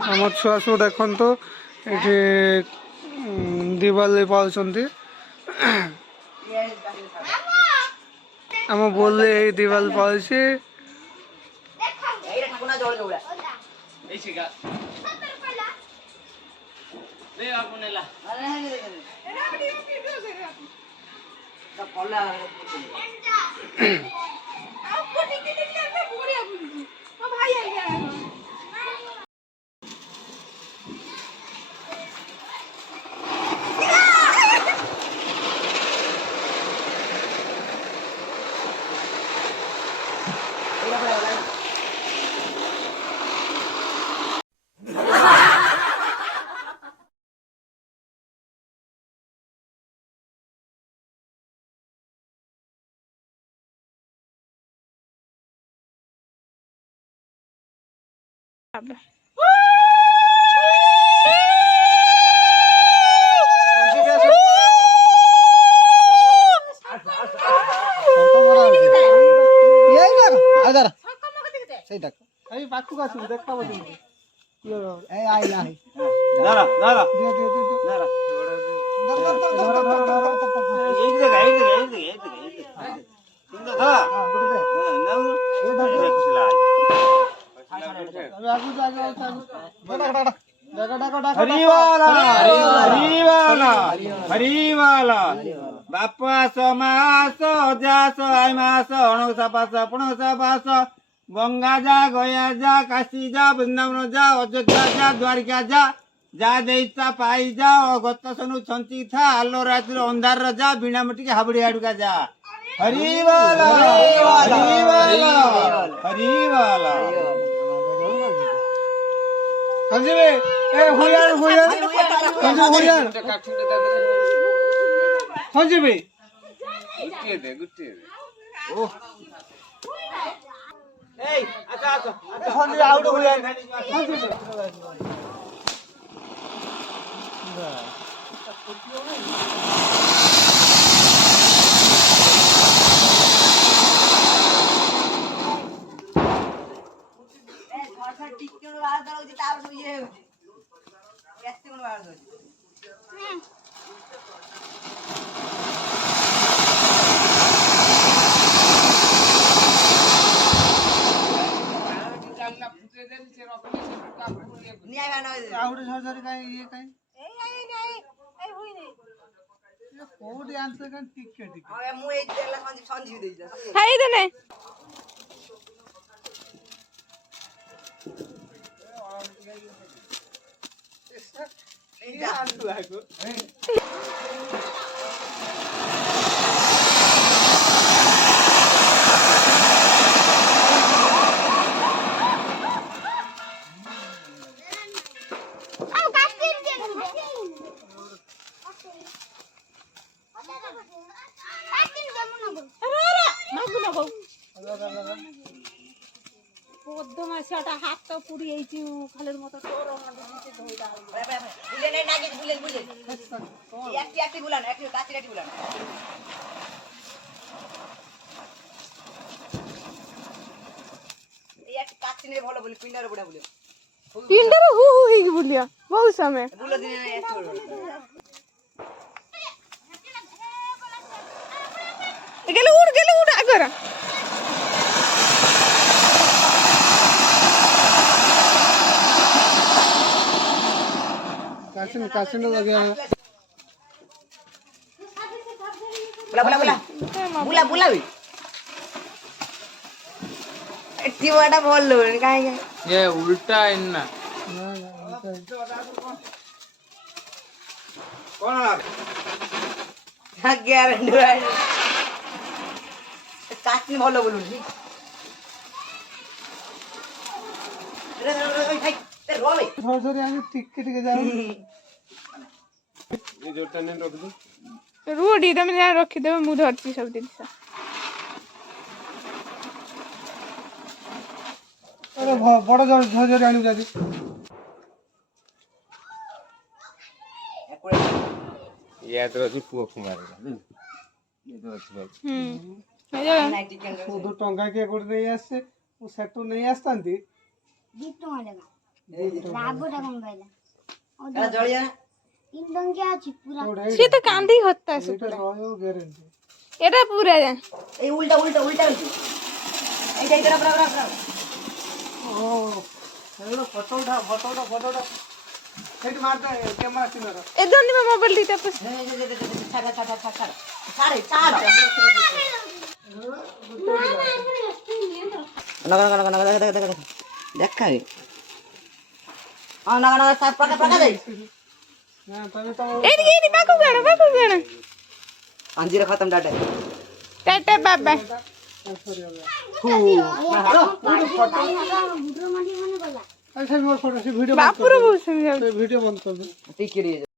আমার ଛୁଆ ସବୁ ଦେଖନ୍ତୁ ଏଠି ଦିୱାଲି ପାଳୁଛନ୍ତି। ଆମ ବୋଲରେ ଏଇ ଦିୱାଲି ପାଳୁଛି। ବାପା ମାସ ଅଜାସ ଆଇ ମାସ ଅଣସା ପାସ ପଣସା ପାସ ଗଙ୍ଗା ଯା ଗୟା ଯା କାଶୀ ଯା ବୃନ୍ଦାବନ ଯା ଅଯୋଧ୍ୟା ଯା ଦ୍ୱାରିକା ଯା ଯା ଦେଇତା ପାଇ ଯା ଗତ ସନୁ ଛଞ୍ଚି ଥା ଆଲୋ ରାତିର ଅନ୍ଧାର ଯା ବିଣା ମଟିକି ହାବୁଡି ଆଡୁକା ଯା ହରିବଲ ହରିବଲ ହରିବଲ ଯିବେ ଏ ହୁଇଆର ହୁଇଆର ହୁଇଆର ହଁ ଯିବେ ଓ ଏଇ ଆଚ୍ଛା ଆଚ୍ଛା ସଞ୍ଜୟ ଆଉ ଗୋଟେ ହୁଇଆର କୋଉଠି ଆନ୍ସର ଟିକେ ଟିକେ ମୁଁ ଏଇ ସଞ୍ଜୀବ ଦେଇଛି ହାଇ ଦେନେ পদ্মমাশাটা হাত তো পুড়িয়েছি খালের মতো তোর ধইরা বুলে নাই নাকি বুলে একটি বুলান একটি কাটি বুলান এই একটি কাটি নে ভালো বলি পিন্ডার বুড়া বলে পিন্ডার হু হু হই বলিয়া বহু সময় বুলে দিনে নাই একটু গেলে উড় আগরা कासिन लगे हैं बुला भी इतनी बड़ा बोल लो काहे ये उल्टा है ना कौन आ गया रे कासिन बोल लो बोलूं रे टिके जाओ ये जोटा ने रख दो रूडी तमे जा रखी देबे मु धरती सब जिनिस अरे बड़ झोझरी आनी जादी या तो अछि पुओ कुमार ये तो अछि भाई दो टंगा के गोड़ नहीं आसे उ सेटू नहीं आस्तांती 2 टंगा लेगा রাগটা কম পাইলা এটা জড়িয়ে ইন্দন কে আছে পুরা সে তো কান্দি হত্যা আছে পুরা এটা পুরা এই উল্টা উল্টা উল্টা হইছে এইটা এইটা বড় বড় বড় ফটোটা সেট মারতে ক্যামেরা ছিল এ দন্ডি মা মোবাইল দিতে পাস ছাড়া ছাড়া ছাড়া ছাড়া ছাড়ে ছাড় নগর নগর নগর দেখ দেখ দেখ দেখাই নগর নগর সাপ পাকা পাকা দে হ্যাঁ তুমি তো এডি বাকু গানা अंजीर खत्म डाटा টাটা বাবা ভিডিও মাটি মনে বলা আচ্ছা মোর ফটো সে ভিডিও বাপুরে বলছেন ভিডিও বন্ধ করবে ठीक है